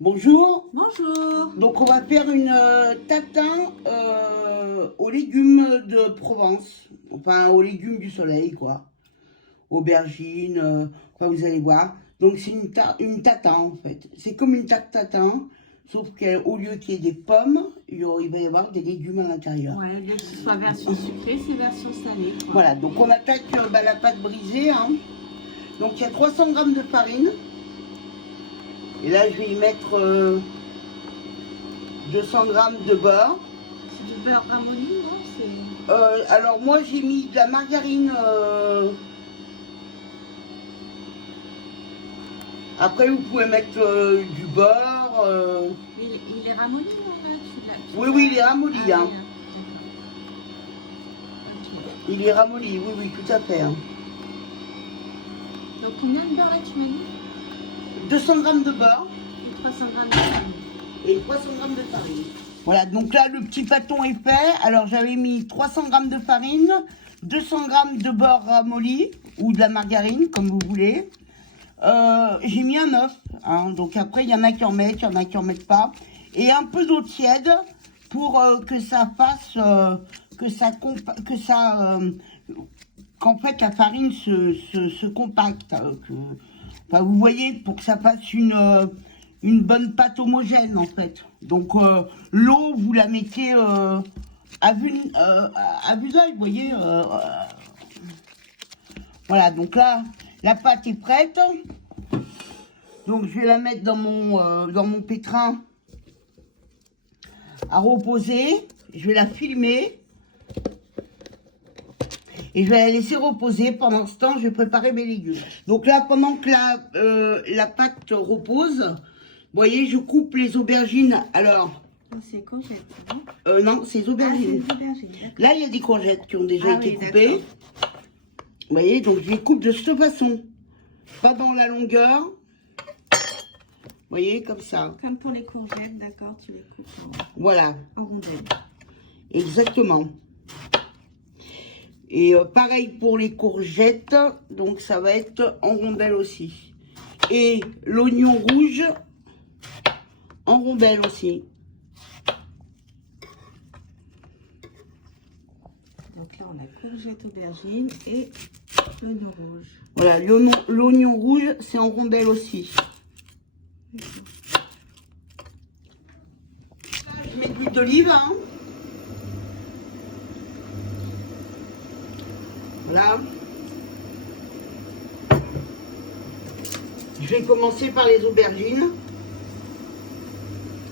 Bonjour. Bonjour. Donc on va faire une tatin aux légumes de Provence. Enfin aux légumes du soleil quoi. Aubergines, enfin vous allez voir. Donc c'est une tatin en fait. C'est comme une tarte tatin, sauf qu'au lieu qu'il y ait des pommes, il va y avoir des légumes à l'intérieur. Ouais, au lieu que ce soit version sucrée, c'est version salée, quoi. Voilà, donc on attaque la pâte brisée. Hein. Donc il y a 300 g de farine. Et là je vais y mettre 200 g de beurre. C'est du beurre ramolli, non? Alors moi j'ai mis de la margarine. Après vous pouvez mettre du beurre. Il est ramolli, non, là? Oui, il est ramolli. Ah, Hein. oui, d'accord. Il est ramolli, oui, tout à fait. Hein. Donc combien de beurre là tu m'as dit? 200 g de beurre. Et 300 g de farine. Et 300 g de farine. Voilà, donc là le petit pâton est fait. Alors j'avais mis 300 g de farine, 200 g de beurre ramolli ou de la margarine, comme vous voulez. J'ai mis un œuf, hein, donc après il y en a qui en mettent, il y en a qui en mettent pas. Et un peu d'eau tiède pour que ça fasse, qu'en fait la farine se compacte. Enfin, vous voyez, pour que ça fasse une bonne pâte homogène en fait. Donc l'eau, vous la mettez à vue d'œil, vous voyez. Voilà, donc là, la pâte est prête. Donc je vais la mettre dans mon pétrin à reposer. Je vais la filmer. Et je vais la laisser reposer. Pendant ce temps, je vais préparer mes légumes. Donc là, pendant que la pâte repose, vous voyez, je coupe les aubergines. Alors... C'est courgette, non? Non, c'est les aubergines. Ah, c'est les aubergines, là, il y a des courgettes qui ont déjà été coupées. Vous voyez, donc je les coupe de cette façon. Pas dans la longueur. Vous voyez, comme ça. Comme pour les courgettes, d'accord, tu les coupes voilà. En rondelles. Exactement. Et pareil pour les courgettes. Donc ça va être en rondelles aussi. Et l'oignon rouge en rondelles aussi. Donc là, on a courgette, aubergine et l'oignon rouge. Voilà, l'oignon rouge, c'est en rondelles aussi. Je mets de l'huile d'olive. Hein. Voilà. Je vais commencer par les aubergines.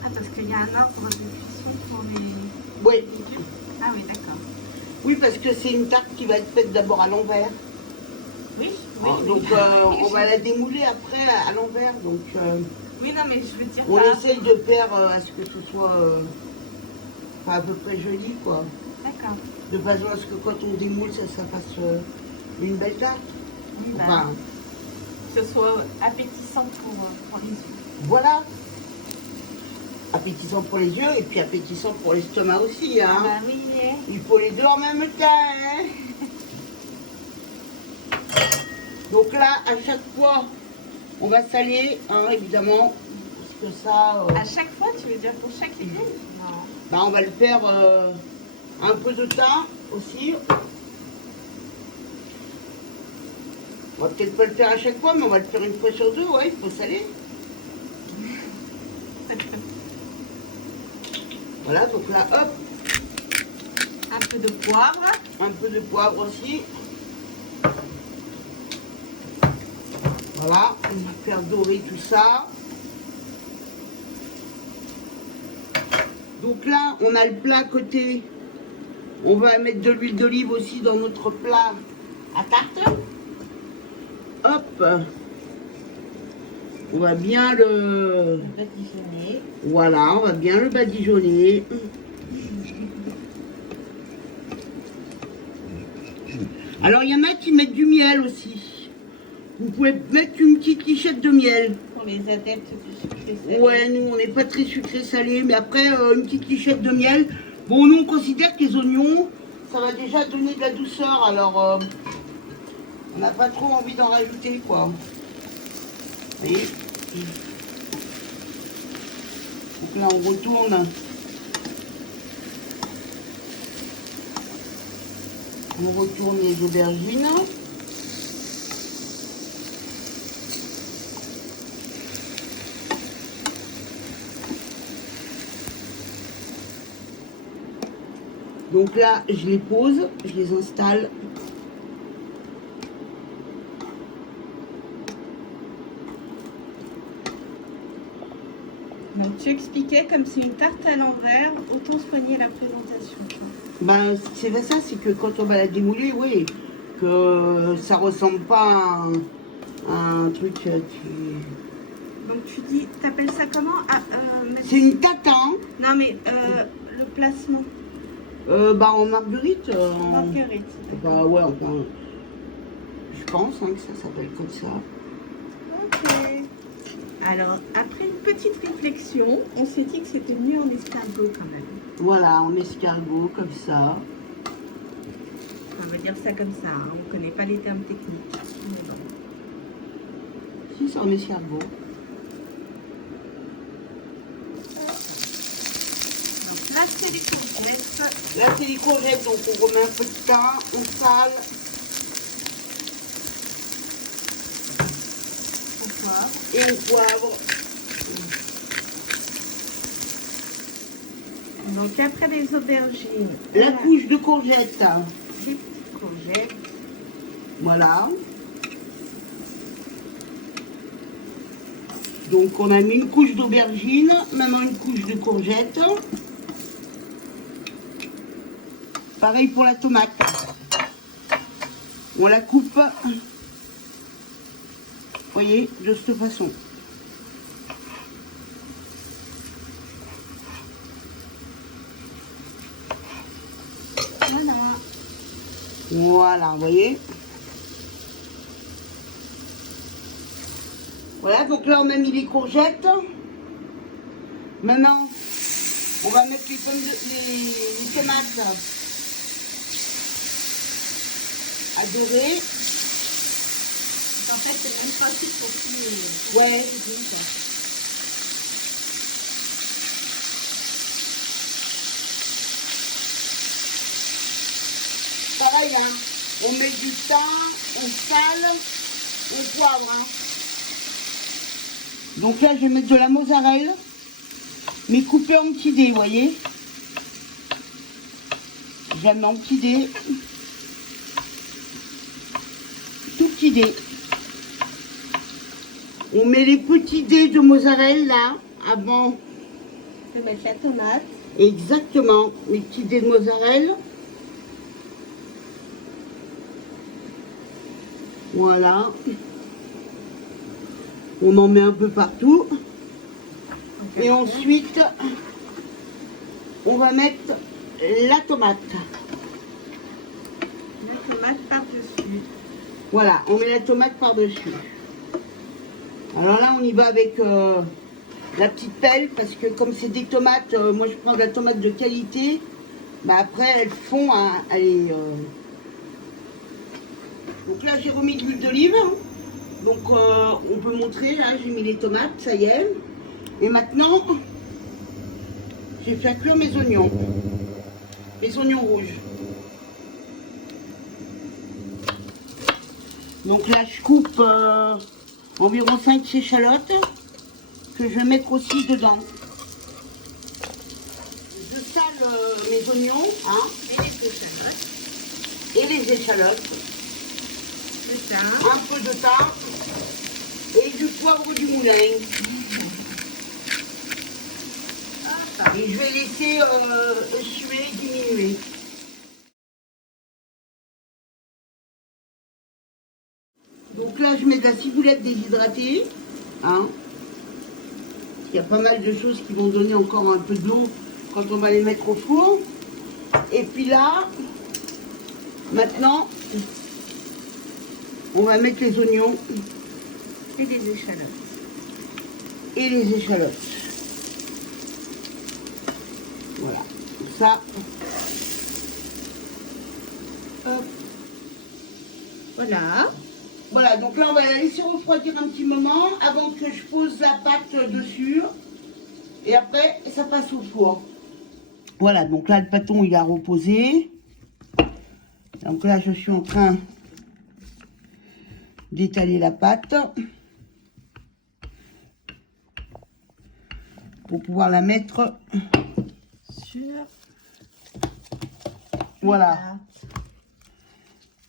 Ah, parce qu'il y a un ordre de cuisson pour les... Oui. Ah oui, d'accord. Oui, parce que c'est une tarte qui va être faite d'abord à l'envers. Oui, Donc on va la démouler après à l'envers. Donc oui, non, mais je veux dire... on essaye de faire à ce que ce soit à peu près joli, quoi. D'accord. De façon à ce que quand on démoule, ça fasse une belle tarte. Oui, Enfin, que ce soit appétissant pour les yeux. voilà. Appétissant pour les yeux et puis appétissant pour l'estomac aussi. Hein. Ah bah oui, il faut les deux en même temps. Hein. Donc là, à chaque fois, on va saler, hein, évidemment. Parce que ça... À chaque fois, tu veux dire pour chaque légume? Non. Bah, on va le faire un peu de temps aussi. On va peut-être pas le faire à chaque fois, mais on va le faire une fois sur deux. Ouais, il faut saler. Voilà, donc là, hop. Un peu de poivre. Un peu de poivre aussi. Voilà, on va faire dorer tout ça. Donc là, on a le plat à côté. On va mettre de l'huile d'olive aussi dans notre plat à tarte. Hop. On va bien le badigeonner. Voilà, on va bien le badigeonner. Alors, il y en a qui mettent du miel aussi. Vous pouvez mettre une petite lichette de miel. Pour les adeptes du sucré salé. Ouais, nous, on n'est pas très sucré salé. Mais après, une petite lichette de miel. Bon, nous, on considère que les oignons, ça va déjà donner de la douceur. Alors, on n'a pas trop envie d'en rajouter, quoi. Vous voyez ? Là, on retourne. On retourne les aubergines. Donc là, je les pose, je les installe. Donc, tu expliquais comme c'est une tarte à l'envers, autant soigner la présentation. Ben, c'est ça, c'est que quand on va la démouler, oui, que ça ressemble pas à un truc qui... Donc tu dis, t'appelles ça comment? C'est une tatin. Non mais le placement. Bah en marguerite. Marguerite. Bah ouais, enfin, je pense hein, que ça s'appelle comme ça. Ok. Alors, après une petite réflexion, on s'est dit que c'était mieux en escargot quand même. Voilà, en escargot, comme ça. On va dire ça comme ça, hein. On ne connaît pas les termes techniques. Mais bon. Si, c'est en escargot. Donc là, c'est les courgettes. Là, c'est les courgettes, donc on remet un peu de thym, on sale. On poivre. Et on poivre. Donc après les aubergines, La couche de courgettes. les petites courgettes. Voilà. Donc on a mis une couche d'aubergine, maintenant une couche de courgettes. Pareil pour la tomate. On la coupe, vous voyez, de cette façon. Voilà. Voilà, vous voyez. Voilà, donc là on a mis les courgettes. Maintenant, on va mettre les tomates à dorer. En fait, c'est le même principe pour tous les... Ouais. Pareil, hein. On met du thym, on sale, on poivre. Hein. Donc là, je vais mettre de la mozzarella, mais coupée en petits dés, vous voyez. J'aime en petits dés. Tout petits dés. On met les petits dés de mozzarella là, avant de mettre la tomate. Exactement, les petits dés de mozzarella. Voilà. On en met un peu partout. Okay. Et ensuite, on va mettre la tomate. La tomate par-dessus. Voilà, on met la tomate par-dessus. Alors là, on y va avec la petite pelle, parce que comme c'est des tomates, moi je prends de la tomate de qualité. Bah après, elles font, allez... Donc là, j'ai remis de l'huile d'olive. Donc on peut montrer, là, j'ai mis les tomates, ça y est. Et maintenant, j'ai fait cuire mes oignons rouges. Donc là, je coupe environ 5 échalotes que je vais mettre aussi dedans. Je sale mes oignons hein, et les échalotes. Un peu de thym et du poivre du moulin. Et je vais laisser suer, diminuer. Donc là, je mets de la ciboulette déshydratée. Hein. Il y a pas mal de choses qui vont donner encore un peu d'eau quand on va les mettre au four. Et puis là, maintenant, on va mettre les oignons et les échalotes. Et les échalotes. Voilà. Ça. Hop. Voilà. Voilà, donc là on va la laisser refroidir un petit moment avant que je pose la pâte dessus. Et après, ça passe au four. Voilà, donc là, le pâton, il a reposé. Donc là, je suis en train d'étaler la pâte pour pouvoir la mettre. Sur. Voilà.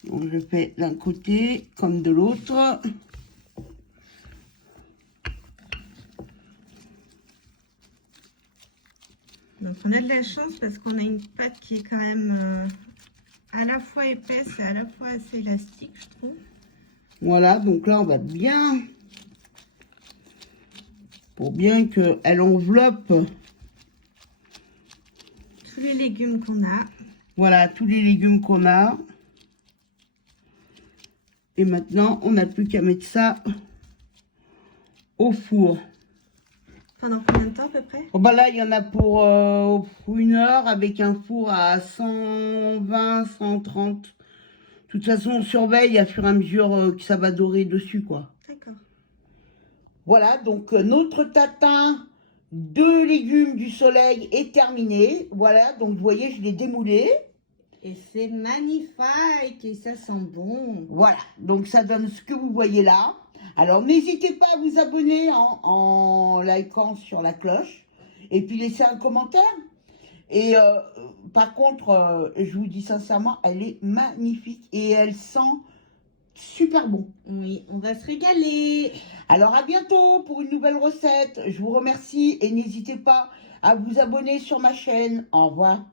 Donc je fais d'un côté comme de l'autre. Donc on a de la chance parce qu'on a une pâte qui est quand même à la fois épaisse et à la fois assez élastique, je trouve. Voilà, donc là on va bien, pour bien qu'elle enveloppe. Tous les légumes qu'on a. Voilà, tous les légumes qu'on a. Et maintenant, on n'a plus qu'à mettre ça au four. Pendant combien de temps à peu près? Oh bah là, il y en a pour 1 heure avec un four à 120, 130. De toute façon, on surveille à fur et à mesure que ça va dorer dessus, quoi. D'accord. Voilà, donc notre tatin de légumes du soleil est terminé. Voilà, donc vous voyez, je l'ai démoulé. Et c'est magnifique et ça sent bon. Voilà, donc ça donne ce que vous voyez là. Alors n'hésitez pas à vous abonner en likant sur la cloche et puis laisser un commentaire. Et par contre, je vous dis sincèrement, elle est magnifique et elle sent super bon. Oui, on va se régaler. Alors à bientôt pour une nouvelle recette. Je vous remercie et n'hésitez pas à vous abonner sur ma chaîne. Au revoir.